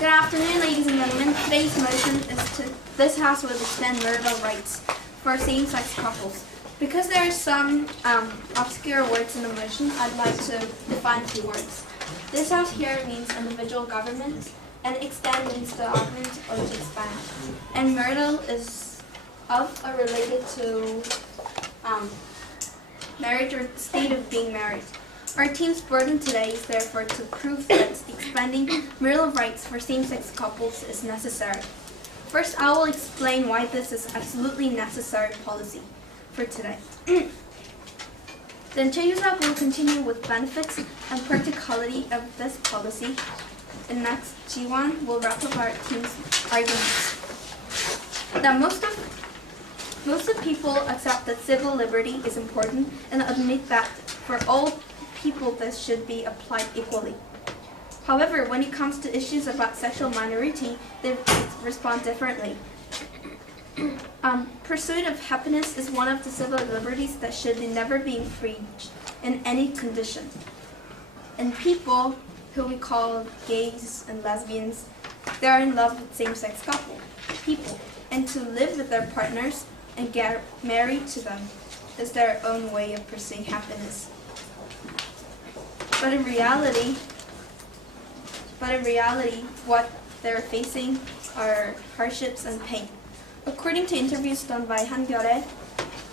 Good afternoon, ladies and gentlemen. Today's motion is to this House will extend marital rights for same-sex couples. Because there are some obscure words in the motion, I'd like to define a few words. This House here means individual government, and extend means to augment or to expand. And marital is of or related to marriage or state of being married. Our team's burden today is therefore to prove that expanding marital rights for same-sex couples is necessary. First, I will explain why this is absolutely necessary policy for today. Then Chayusap will continue with benefits and practicality of this policy. And next, Daewon will wrap up our team's arguments. Now, most of people accept that civil liberty is important and admit that for all people this should be applied equally. However, when it comes to issues about sexual minority, they respond differently. Pursuit of happiness is one of the civil liberties that should never be infringed in any condition. And people who we call gays and lesbians, they are in love with same-sex people, and to live with their partners and get married to them is their own way of pursuing happiness. But in reality, what they're facing are hardships and pain. According to interviews done by Hangyore,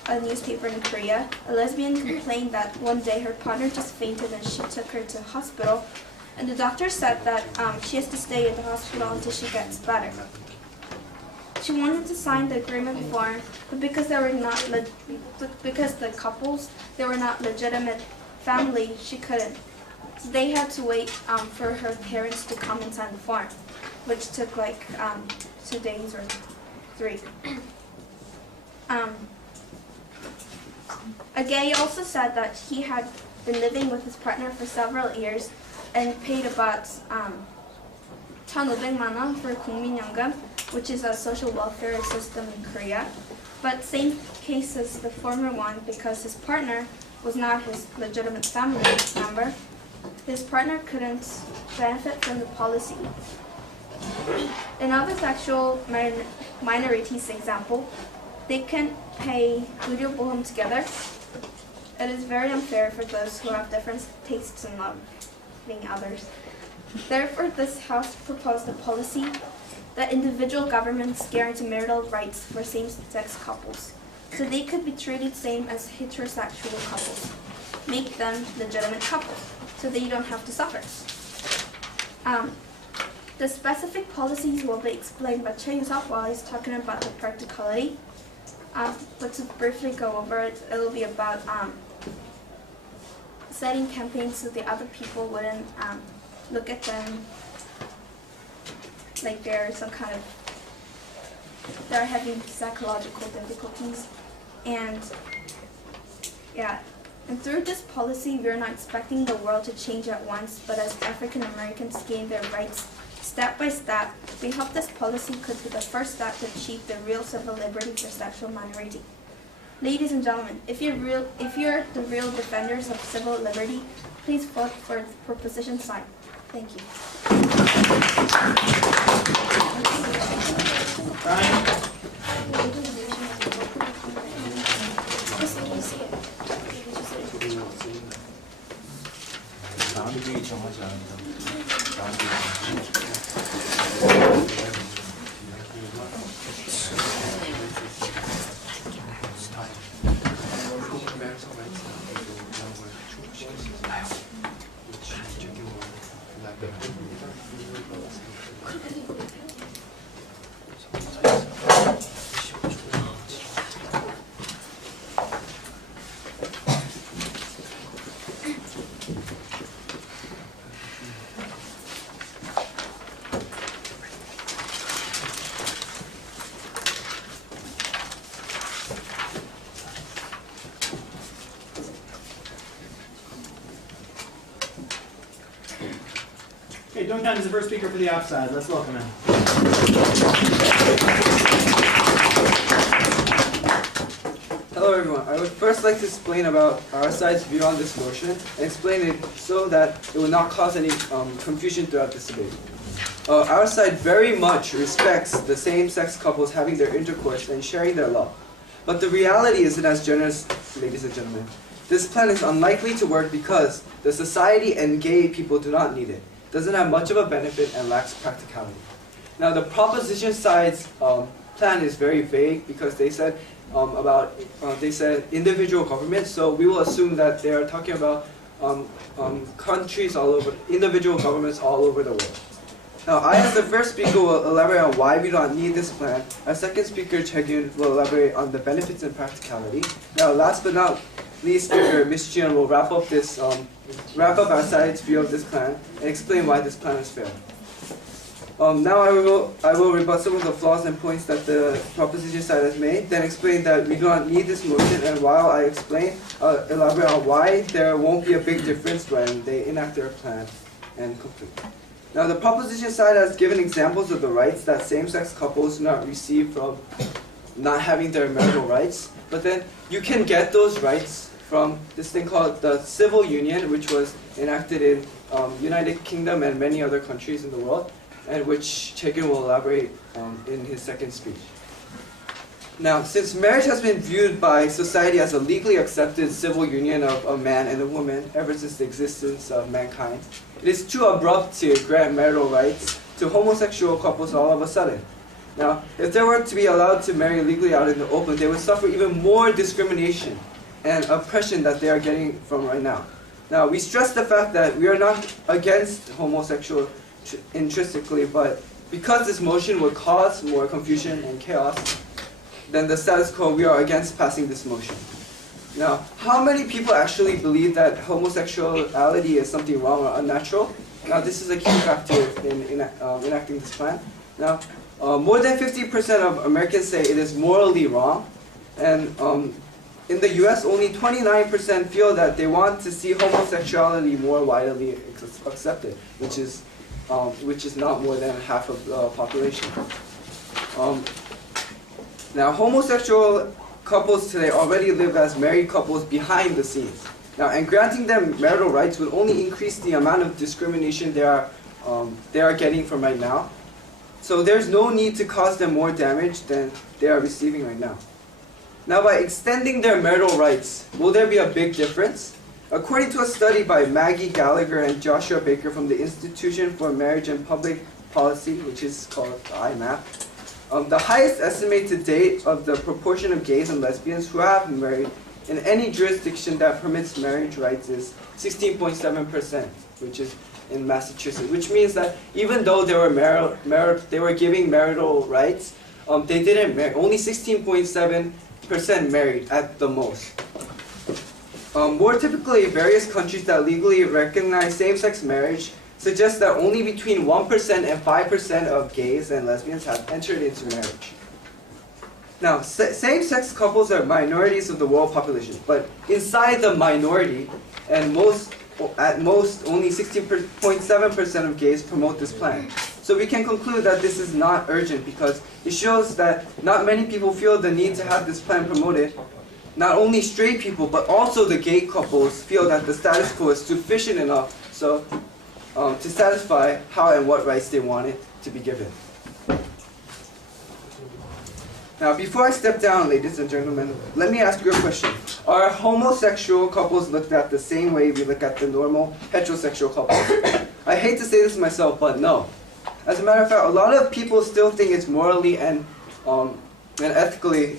a newspaper in Korea, a lesbian complained that one day her partner just fainted and she took her to the hospital, and the doctor said that she has to stay at the hospital until she gets better. She wanted to sign the agreement form, but because the couples, they were not legitimate family, she couldn't. So they had to wait for her parents to come and sign the form, which took like 2 days or 3. A gay also said that he had been living with his partner for several years and paid about 1,500만 won for 국민연금, which is a social welfare system in Korea. But same case as the former one, because his partner was not his legitimate family member, his partner couldn't benefit from the policy. In other sexual minorities, example, they can pay 의료보험 together. It is very unfair for those who have different tastes in loving others. Therefore, this House proposed a policy that individual governments guarantee marital rights for same-sex couples, so they could be treated same as heterosexual couples. Make them legitimate couples, so that you don't have to suffer. The specific policies will be explained by Chayusap while he's talking about the practicality. But to briefly go over it, it will be about setting campaigns so the other people wouldn't look at them like they're they're having psychological difficulties. And yeah. And through this policy, we are not expecting the world to change at once, but as African Americans gain their rights step by step, we hope this policy could be the first step to achieve the real civil liberty for sexual minority. Ladies and gentlemen, if you're the real defenders of civil liberty, please vote for proposition sign. Thank you. 남들이 정하지 않는다. Okay, Daewon is the first speaker for the offside. Let's welcome him. Hello everyone. I would first like to explain about our side's view on this motion and explain it so that it will not cause any confusion throughout this debate. our side very much respects the same-sex couples having their intercourse and sharing their love. But the reality isn't as generous, ladies and gentlemen. This plan is unlikely to work because the society and gay people do not need it. It doesn't have much of a benefit and lacks practicality. Now, the proposition side's plan is very vague because they said individual governments. So we will assume that they are talking about countries all over, individual governments all over the world. Now, I as the first speaker will elaborate on why we don't need this plan. Our second speaker, Chae-gyun, will elaborate on the benefits and practicality. Now, last but not least, speaker Ms. Jian will wrap up our side's view of this plan and explain why this plan has failed. Now I will rebut some of the flaws and points that the proposition side has made, then explain that we do not need this motion, and while I explain, I'll elaborate on why there won't be a big difference when they enact their plan and complete. Now, the proposition side has given examples of the rights that same-sex couples do not receive from not having their marital rights, but then you can get those rights from this thing called the civil union, which was enacted in United Kingdom and many other countries in the world, and which Chae-gyun will elaborate in his second speech. Now, since marriage has been viewed by society as a legally accepted civil union of a man and a woman ever since the existence of mankind, it is too abrupt to grant marital rights to homosexual couples all of a sudden. Now, if they were to be allowed to marry legally out in the open, they would suffer even more discrimination and oppression that they are getting from right now. Now, we stress the fact that we are not against homosexual intrinsically, but because this motion would cause more confusion and chaos than the status quo, we are against passing this motion. Now, how many people actually believe that homosexuality is something wrong or unnatural? Now, this is a key factor in enacting this plan. Now, more than 50% of Americans say it is morally wrong, and in the U.S., only 29% feel that they want to see homosexuality more widely accepted, which is not more than half of the population. Now, homosexual couples today already live as married couples behind the scenes. Now, and granting them marital rights would only increase the amount of discrimination they are getting from right now. So there's no need to cause them more damage than they are receiving right now. Now, by extending their marital rights, will there be a big difference? According to a study by Maggie Gallagher and Joshua Baker from the Institution for Marriage and Public Policy, which is called IMAP, the highest estimate to date of the proportion of gays and lesbians who have married in any jurisdiction that permits marriage rights is 16.7%, which is in Massachusetts. Which means that even though they were giving marital rights, they didn't marry. Only 16.7% married at the most. More typically, various countries that legally recognize same-sex marriage suggest that only between 1% and 5% of gays and lesbians have entered into marriage. Now, same-sex couples are minorities of the world population, but inside the minority, and at most only 16.7% of gays promote this plan. So we can conclude that this is not urgent because it shows that not many people feel the need to have this plan promoted. Not only straight people, but also the gay couples feel that the status quo is sufficient enough to satisfy how and what rights they wanted to be given. Now, before I step down, ladies and gentlemen, let me ask you a question. Are homosexual couples looked at the same way we look at the normal heterosexual couples? I hate to say this myself, but no. As a matter of fact, a lot of people still think it's morally and ethically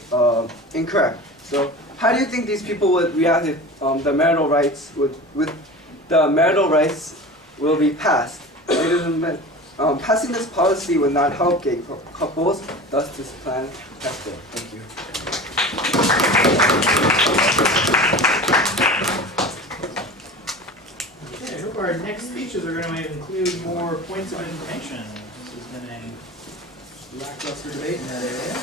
incorrect. So, how do you think these people would react if the marital rights will be passed? Ladies and gentlemen, passing this policy would not help gay couples. Thus, this plan has failed. Thank you. Okay, I hope our next speeches are going to include more points of information. This has been a lackluster debate in that area.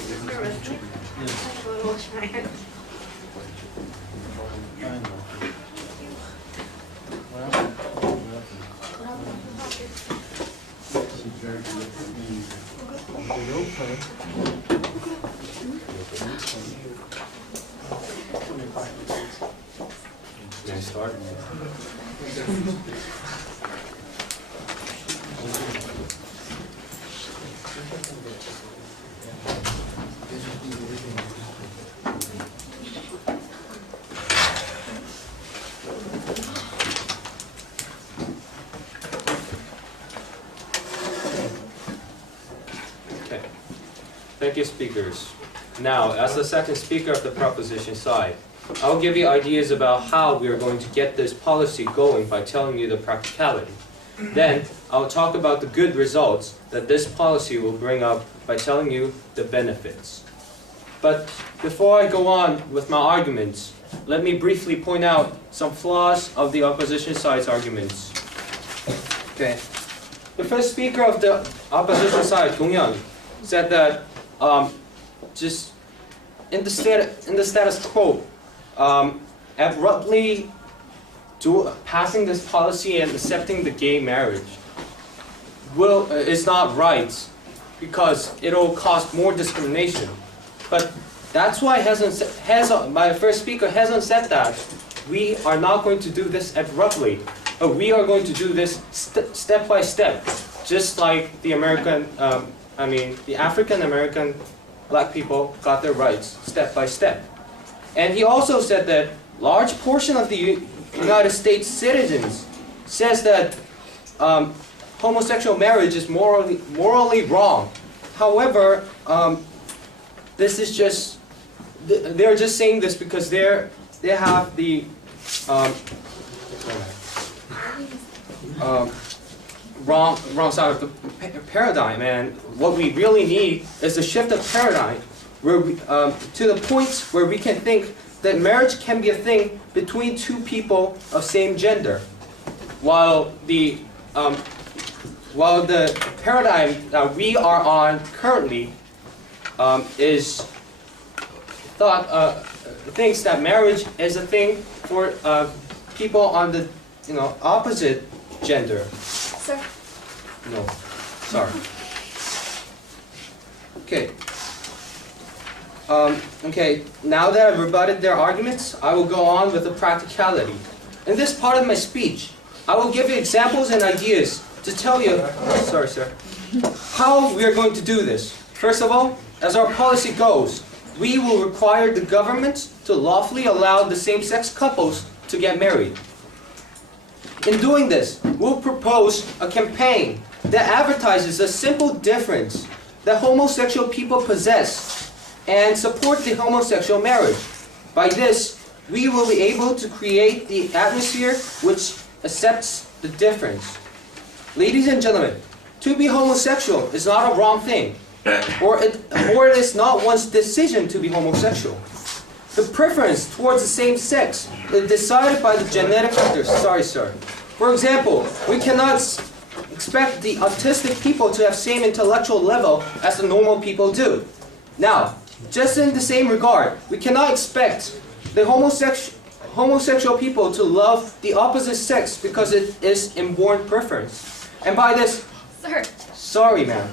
Reznick? I will wash my hands. Can I start? Okay. Thank you, speakers. Now, as the second speaker of the proposition side, I'll give you ideas about how we are going to get this policy going by telling you the practicality. Then, I'll talk about the good results that this policy will bring up by telling you the benefits. But before I go on with my arguments, let me briefly point out some flaws of the opposition side's arguments. Okay. The first speaker of the opposition side, Daewon, said that just in the status quo, abruptly passing this policy and accepting the gay marriage is not right because it'll cause more discrimination. But that's why my first speaker hasn't said that we are not going to do this abruptly, but we are going to do this step by step, just like the African American black people got their rights step by step. And he also said that large portion of the United States citizens says that homosexual marriage is morally wrong. However, this is just they're just saying this because they have the wrong side of the paradigm, and what we really need is a shift of paradigm where we, to the point where we can think that marriage can be a thing between two people of same gender, while the paradigm that we are on currently is thinks that marriage is a thing for people on the opposite gender. Sir. No, sorry. Okay. Okay, now that I've rebutted their arguments, I will go on with the practicality. In this part of my speech, I will give you examples and ideas to tell you, sorry sir, how we are going to do this. First of all, as our policy goes, we will require the government to lawfully allow the same-sex couples to get married. In doing this, we'll propose a campaign that advertises the simple difference that homosexual people possess and support the homosexual marriage. By this, we will be able to create the atmosphere which accepts the difference. Ladies and gentlemen, to be homosexual is not a wrong thing, or it is not one's decision to be homosexual. The preference towards the same sex is decided by the genetic factors. Sorry, sir. For example, we cannot expect the autistic people to have same intellectual level as the normal people do. Now, just in the same regard, we cannot expect the homosexual people to love the opposite sex because it is inborn preference. And by this, Sir. sorry ma'am,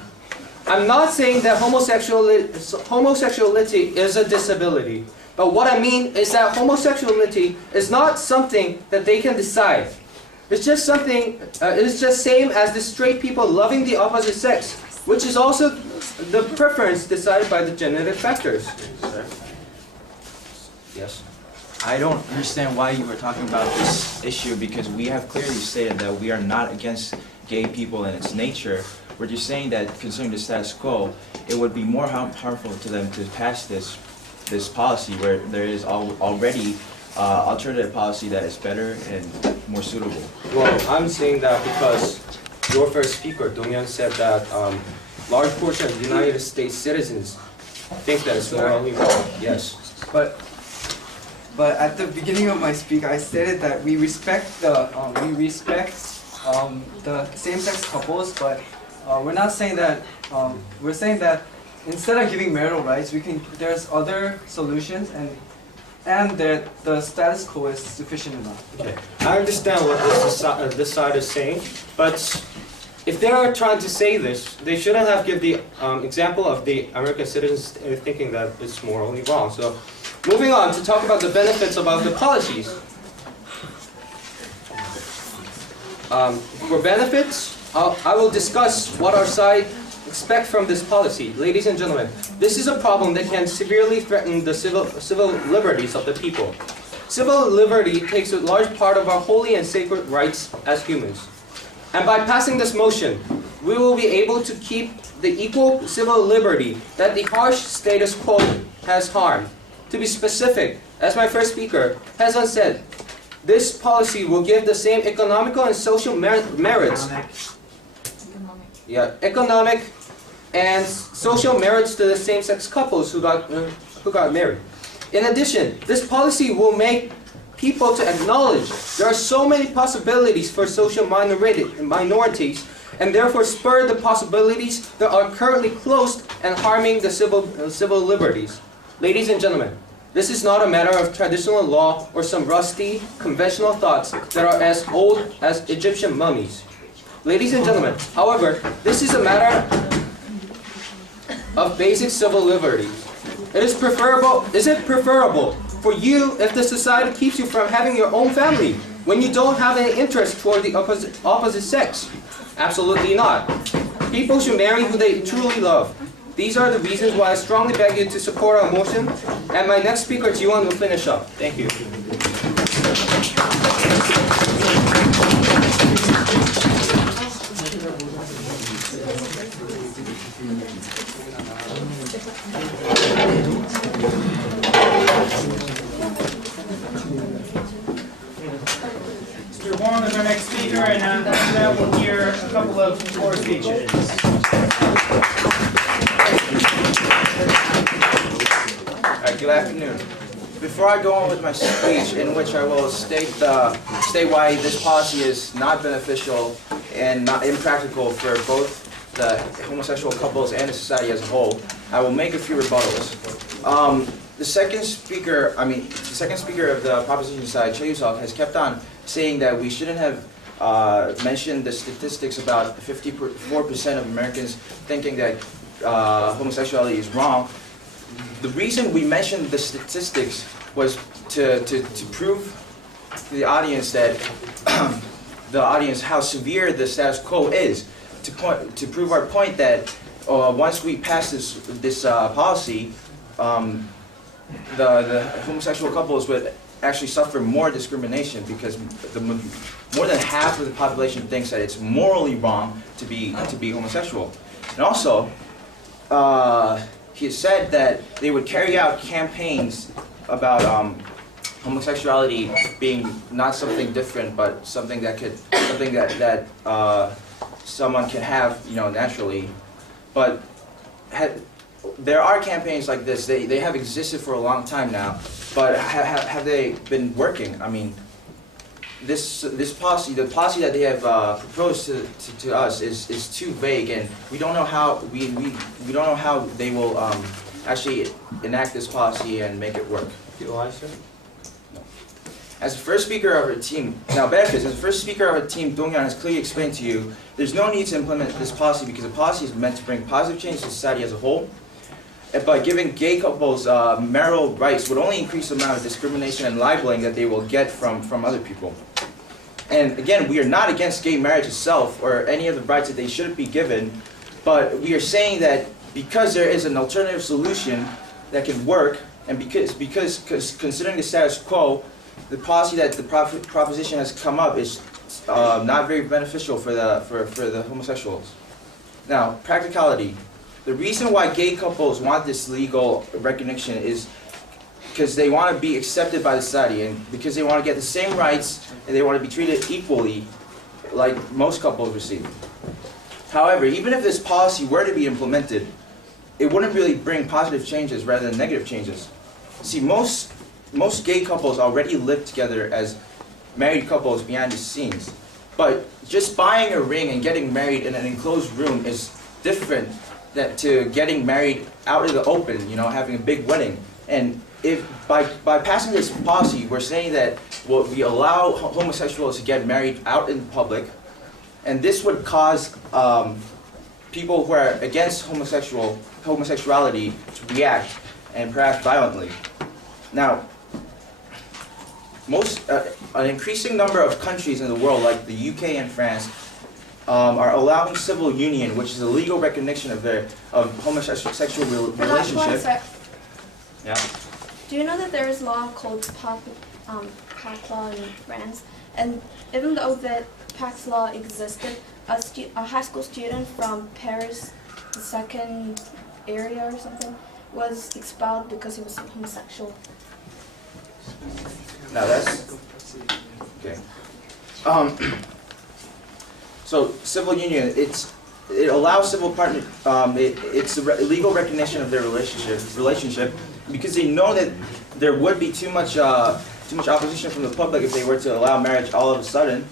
I'm not saying that homosexuality is a disability. But what I mean is that homosexuality is not something that they can decide. It's just something, it's just same as the straight people loving the opposite sex, which is also the preference decided by the genetic factors. Yes? I don't understand why you were talking about this issue, because we have clearly stated that we are not against gay people in its nature. We're just saying that concerning the status quo, it would be more harmful to them to pass this policy where there is already alternative policy that is better and more suitable. Well, I'm saying that because your first speaker, Daewon, said that large portion of the United States citizens think that it's morally wrong. Yes. But at the beginning of my speech, I stated that we respect the same-sex couples, but we're not saying that. We're saying that instead of giving marital rights, there's other solutions, and the status quo is sufficient enough. Okay, I understand what this side is saying, but if they are trying to say this, they shouldn't have given the example of the American citizens thinking that it's morally wrong. So, moving on to talk about the benefits about the policies. For benefits, I will discuss what our side expect from this policy. Ladies and gentlemen, this is a problem that can severely threaten the civil liberties of the people. Civil liberty takes a large part of our holy and sacred rights as humans. And by passing this motion, we will be able to keep the equal civil liberty that the harsh status quo has harmed. To be specific, as my first speaker, Reznick said, this policy will give the same economical and social merits. Economic and social merits to the same-sex couples who got married. In addition, this policy will make people to acknowledge there are so many possibilities for social minorities, and therefore spur the possibilities that are currently closed and harming the civil liberties. Ladies and gentlemen, this is not a matter of traditional law or some rusty, conventional thoughts that are as old as Egyptian mummies. Ladies and gentlemen, however, this is a matter of basic civil liberties. Is it preferable for you if the society keeps you from having your own family when you don't have any interest toward the opposite sex? Absolutely not. People should marry who they truly love. These are the reasons why I strongly beg you to support our motion, and my next speaker, Daewon, will finish up. Thank you. Mr. Wong is our next speaker, and after that we'll hear a couple of floor speeches. Good afternoon. Before I go on with my speech, in which I will state why this policy is not beneficial and not impractical for both the homosexual couples and the society as a whole, I will make a few rebuttals. The second speaker of the proposition side, Choi Yusuk, has kept on saying that we shouldn't have mentioned the statistics about 54% of Americans thinking that homosexuality is wrong. The reason we mentioned the statistics was to prove to the audience that how severe the status quo is, to prove our point that once we pass this policy, the homosexual couples would actually suffer more discrimination because more than half of the population thinks that it's morally wrong to be homosexual. And also, he said that they would carry out campaigns about homosexuality being not something different, but something that someone can have, naturally. But there are campaigns like this. They have existed for a long time now, but have they been working? I mean, this policy, the policy that they have proposed to us is too vague, and we don't know how we don't know how they will actually enact this policy and make it work. As the first speaker of our team, benefits. As the first speaker of our team, Dong-hyun has clearly explained to you, there's no need to implement this policy because the policy is meant to bring positive change to society as a whole. And by giving gay couples marital rights would only increase the amount of discrimination and libeling that they will get from other people. And again, we are not against gay marriage itself or any of the rights that they should be given, but we are saying that because there is an alternative solution that can work, and because considering the status quo, the policy that the proposition has come up is not very beneficial for the homosexuals. Now, practicality. The reason why gay couples want this legal recognition is because they want to be accepted by the society, and because they want to get the same rights and they want to be treated equally like most couples receive. However, even if this policy were to be implemented, it wouldn't really bring positive changes rather than negative changes. See, most gay couples already live together as married couples behind the scenes. But just buying a ring and getting married in an enclosed room is different to getting married out in the open, having a big wedding. And if by passing this policy, we're saying that we allow homosexuals to get married out in public, and this would cause people who are against homosexuality to react and perhaps violently. Now, an increasing number of countries in the world, like the UK and France, are allowing civil union, which is a legal recognition of homosexual relationship. Yeah. Do you know that there is a law called PAC law in France? And even though that PAC law existed, a high school student from Paris, the second area or something, was expelled because he was homosexual. Now that's okay. So civil union, it allows civil partner. It's a legal recognition of their relationship because they know that there would be too much opposition from the public if they were to allow marriage all of a sudden.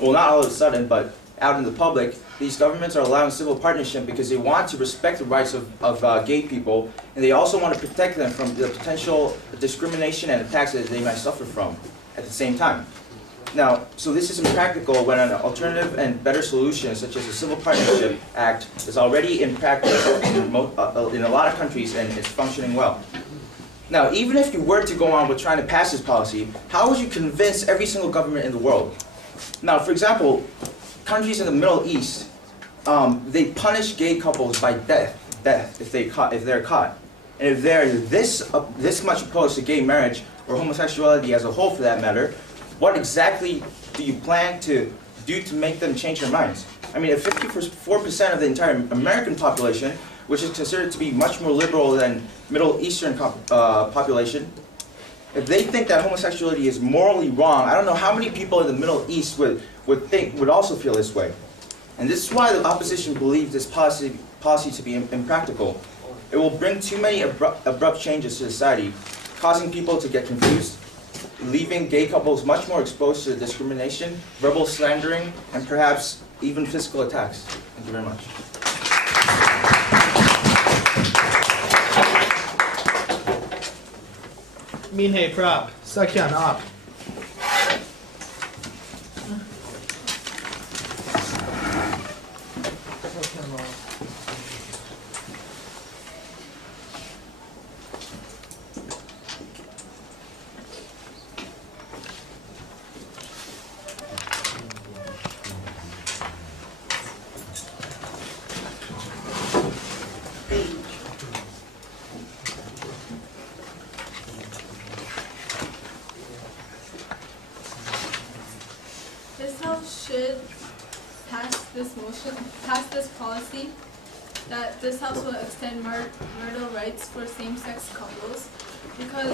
Well, not all of a sudden, but out in the public. These governments are allowing civil partnership because they want to respect the rights of gay people, and they also want to protect them from the potential discrimination and attacks that they might suffer from at the same time. Now, so this is impractical when an alternative and better solution, such as the Civil Partnership Act, is already in practice in a lot of countries and it's functioning well. Now, even if you were to go on with trying to pass this policy, how would you convince every single government in the world? Now, for example, countries in the Middle East, they punish gay couples by death if they're caught. And if they're this much opposed to gay marriage or homosexuality as a whole, for that matter, what exactly do you plan to do to make them change their minds? I mean, if 54% of the entire American population, which is considered to be much more liberal than Middle Eastern population, if they think that homosexuality is morally wrong, I don't know how many people in the Middle East would also feel this way. And this is why the opposition believes this policy to be impractical. It will bring too many abrupt changes to society, causing people to get confused, leaving gay couples much more exposed to discrimination, verbal slandering, and perhaps even physical attacks. Thank you very much. Minhei prop, Sakyan op. Should pass this policy that this House will extend marital rights for same-sex couples, because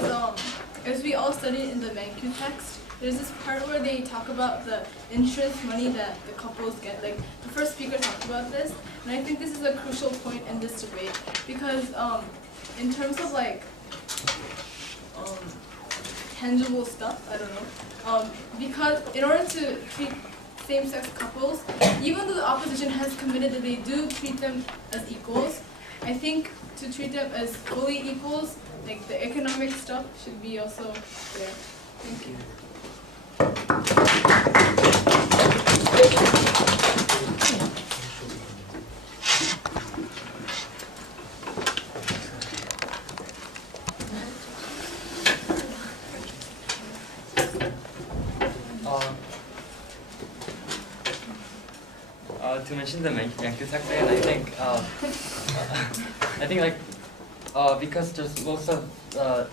as we all studied in the ManQ text, there's this part where they talk about the insurance money that the couples get. Like, the first speaker talked about this, and I think this is a crucial point in this debate, because in terms of like tangible stuff, I don't know, because in order to treat same-sex couples, even though the opposition has committed that they do treat them as equals, I think to treat them as fully equals, like the economic stuff should be also there. Thank you. To mention the ManQ text again, I think because there's most of the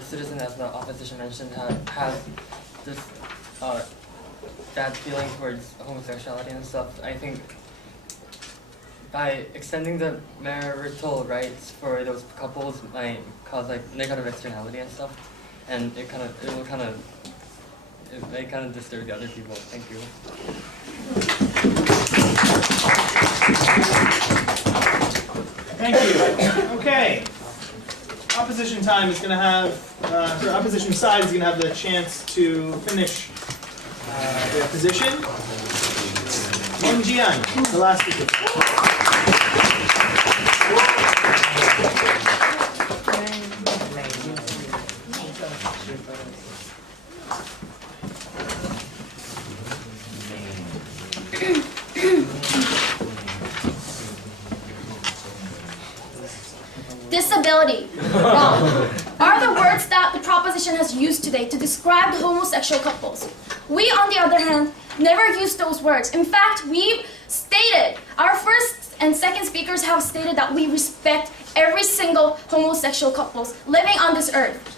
citizens, as the opposition mentioned, have this bad feeling towards homosexuality and stuff. I think by extending the marital rights for those couples might cause like negative externality and stuff, and it kind of disturb the other people. Thank you. Thank you. Okay. Opposition time is going to have, opposition side is going to have the chance to finish their position. Moon Jian, the last speaker. Disability. Wrong. Are the words that the proposition has used today to describe the homosexual couples. We, on the other hand, never use those words. In fact, we've stated, our first and second speakers have stated that we respect every single homosexual couples living on this earth.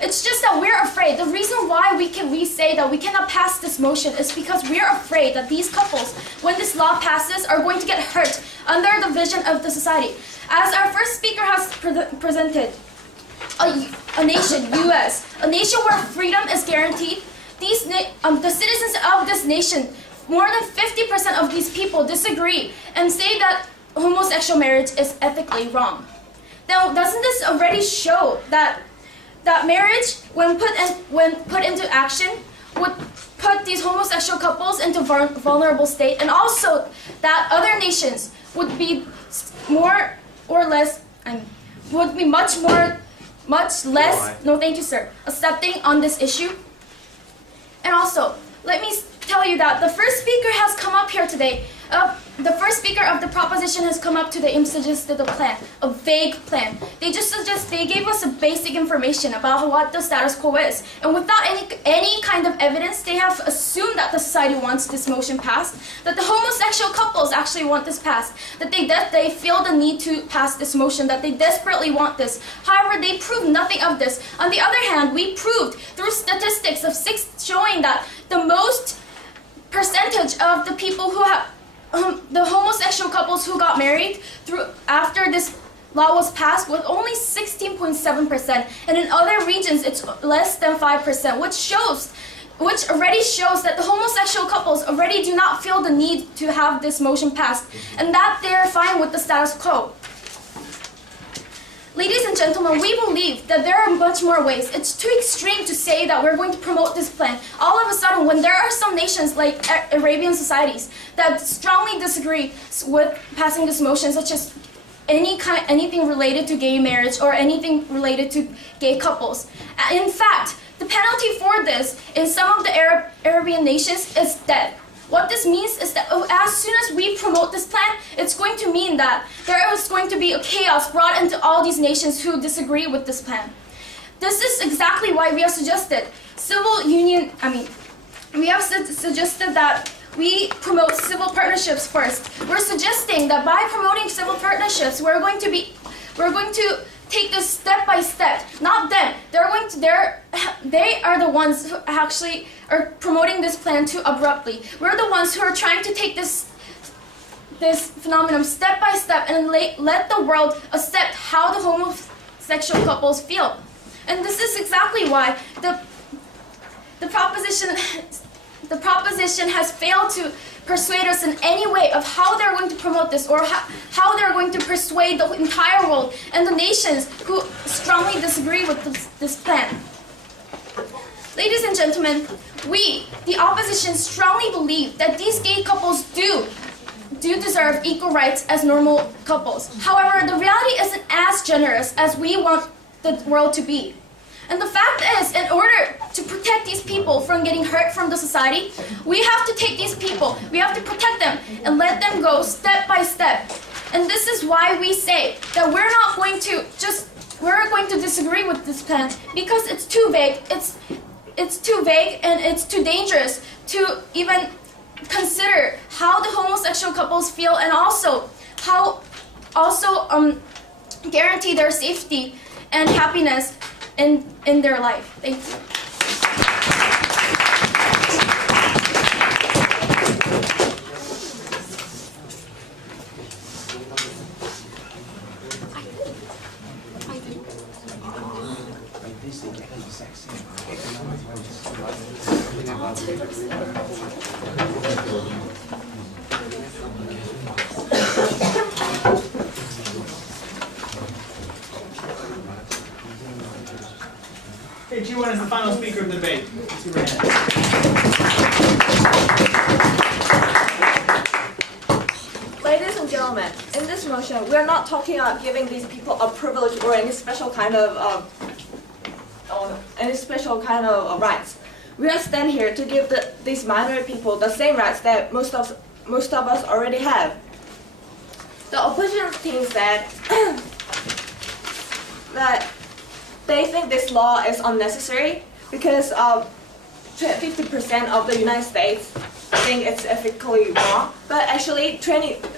It's just that we're afraid. The reason why we say that we cannot pass this motion is because we're afraid that these couples, when this law passes, are going to get hurt under the vision of the society. As our first speaker has presented, a nation, U.S., a nation where freedom is guaranteed, the citizens of this nation, more than 50% of these people disagree and say that homosexual marriage is ethically wrong. Now, doesn't this already show that marriage, when put into action, would put these homosexual couples into vulnerable state, and also that other nations would be more or less, would be much less, no thank you sir, accepting on this issue. And also, let me tell you that the first speaker has come up here today, the first speaker of the proposition has come up today and suggested a plan, a vague plan. They gave us a basic information about what the status quo is. And without any kind of evidence, they have assumed that the society wants this motion passed, that the homosexual couples actually want this passed, that they feel the need to pass this motion, that they desperately want this. However, they proved nothing of this. On the other hand, we proved through statistics of showing that the most percentage of the people who have the homosexual couples who got married after this law was passed was only 16.7%, and in other regions it's less than 5%, which already shows that the homosexual couples already do not feel the need to have this motion passed, and that they're fine with the status quo. Ladies and gentlemen, we believe that there are much more ways. It's too extreme to say that we're going to promote this plan. All of a sudden, when there are some nations like Arabian societies that strongly disagree with passing this motion, such as anything related to gay marriage or anything related to gay couples. In fact, the penalty for this in some of the Arabian nations is death. What this means is that as soon as we promote this plan, it's going to mean that there is going to be a chaos brought into all these nations who disagree with this plan. This is exactly why we have suggested we have suggested that we promote civil partnerships first. We're suggesting that by promoting civil partnerships, we're going to take this step by step. Not them. They are the ones who actually are promoting this plan too abruptly. We're the ones who are trying to take this phenomenon step by step and let the world accept how the homosexual couples feel. And this is exactly why the proposition has failed to persuade us in any way of how they're going to promote this, or how they're going to persuade the entire world and the nations who strongly disagree with this plan. Ladies and gentlemen, we, the opposition, strongly believe that these gay couples do deserve equal rights as normal couples. However, the reality isn't as generous as we want the world to be. And the fact is, in order to protect these people from getting hurt from the society, we have to take these people, we have to protect them and let them go step by step. And this is why we say that we're going to disagree with this plan, because it's too vague. It's too vague and it's too dangerous to even consider how the homosexual couples feel, and also guarantee their safety and happiness in their life. Thank you. Okay, Daewon is the final speaker of the debate. Let's see where Ladies and gentlemen, in this motion, we're not talking about giving these people a privilege or any special kind of rights. We are stand here to give these minority people the same rights that most of us already have. The opposition team said that they think this law is unnecessary because 50% of the United States think it's ethically wrong. But actually,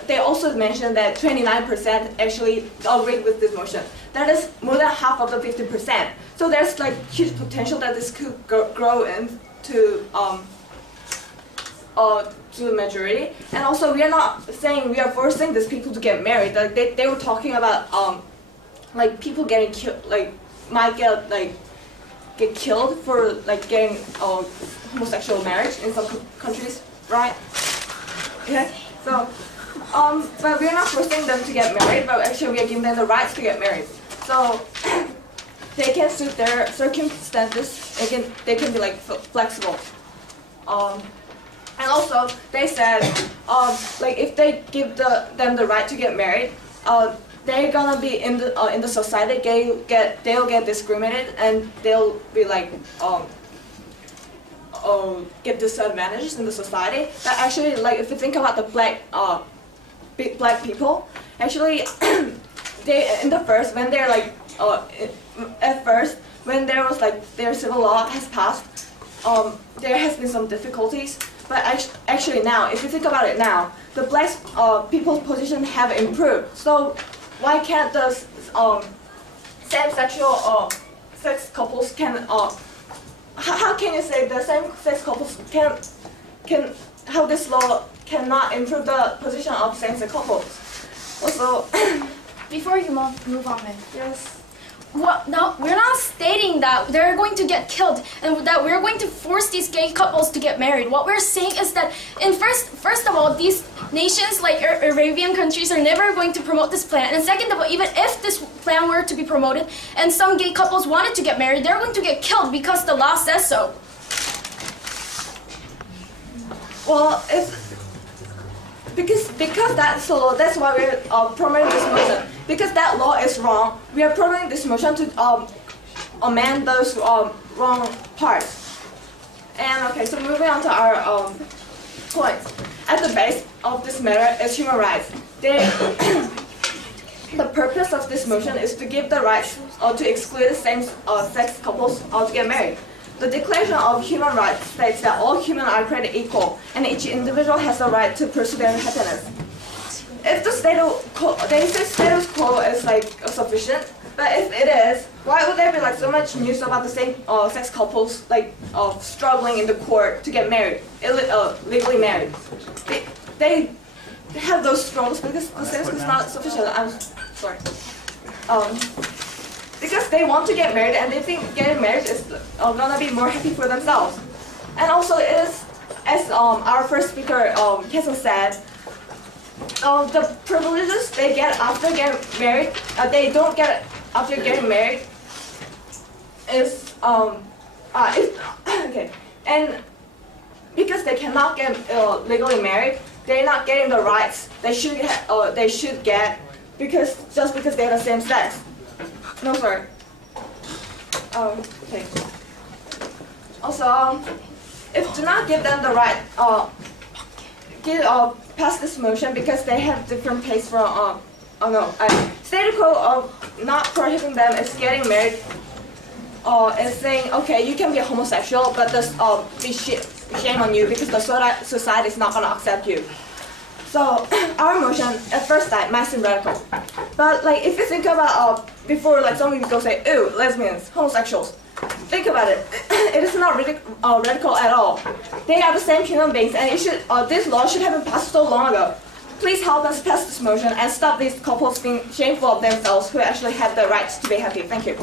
they also mentioned that 29% actually agreed with this motion. That is more than half of the 50%. So there's like huge potential that this could grow into to the majority. And also, we are not saying we are forcing these people to get married. Like they were talking about like people getting killed, like might get killed for like getting homosexual marriage in some countries, right? Okay, so but we're not forcing them to get married, but actually we are giving them the rights to get married. So they can suit their circumstances. They can be like flexible. And also they said like if they give them the right to get married, they're gonna be in the society. They'll get discriminated and they'll be like get disadvantages in the society. But actually, like if you think about the black people, actually when there was like their civil law has passed, there has been some difficulties. But actually now, if you think about it now, the black people's position have improved. So why can't the same-sexual sex couples can? How can you say the same-sex couples can? How this law cannot improve the position of same-sex couples? Also, Before you move on, man. yes. No, we're not stating that they're going to get killed and that we're going to force these gay couples to get married. What we're saying is that, first of all, these nations like Arabian countries are never going to promote this plan. And second of all, even if this plan were to be promoted and some gay couples wanted to get married, they're going to get killed because the law says so. Well, because that's the law. That's why we're promoting this motion. Because that law is wrong, we are promoting this motion to amend those wrong parts. And okay, so moving on to our points. At the base of this matter is human rights. The purpose of this motion is to give the rights to exclude same-sex couples to get married. The Declaration of Human Rights states that all humans are created equal, and each individual has the right to pursue their happiness. If the status quo is like sufficient, but if it is, why would there be like so much news about the same-sex couples like struggling in the court to get married, legally married? They have those struggles because the status quo is not sufficient. I'm sorry. Because they want to get married and they think getting married is gonna be more happy for themselves. And also, it is, as our first speaker Keson said, the privileges they get after getting married, they don't get after getting married. Okay, and because they cannot get legally married, they're not getting the rights they should get just because they're the same sex. No, sorry. Okay. Also, if do not give them the right, pass this motion because they have different tastes from. Status quo of not prohibiting them is getting married. Is saying okay, you can be a homosexual, but there's be shame on you because the society is not gonna accept you. So our motion at first sight might seem radical, but like if you think about before, like some people say, "Ew, lesbians, homosexuals." Think about it. It is not radical at all. They are the same human beings, and this law should have been passed so long ago. Please help us pass this motion and stop these couples being shameful of themselves who actually have the rights to be happy. Thank you.